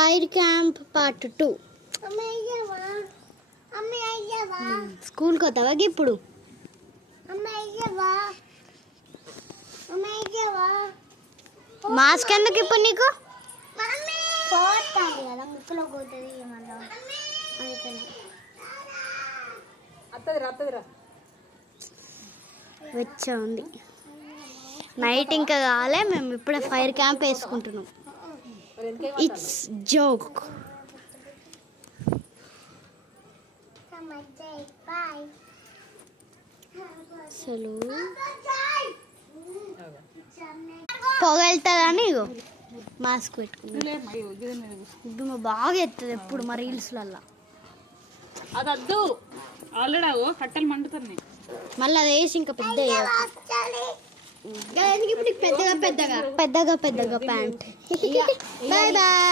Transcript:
Fire camp part 2. స్కూల్కి వస్తావా ఇప్పుడు? మాస్క్ ఎందుకు ఇప్పుడు నీకు? వచ్చా ఉంది నైట్ ఇంకా కాలే, మేము ఇప్పుడే ఫైర్ క్యాంప్ వేసుకుంటున్నాం. It's joke. అసలు పొగలుతుందని ఇగో మాస్క్ పెట్టుకున్నా. బాగా ఎత్తుంది ఎప్పుడు మా రీల్స్లల్లో. అదద్దు, ఆల్రెడీ కట్టెలు మండుతున్నాయి. మళ్ళీ అది వేసి ఇంకా పెద్ద పెద్దగా పెద్దగా పెద్దగా పెద్దగా ప్యాంట్. Bye bye.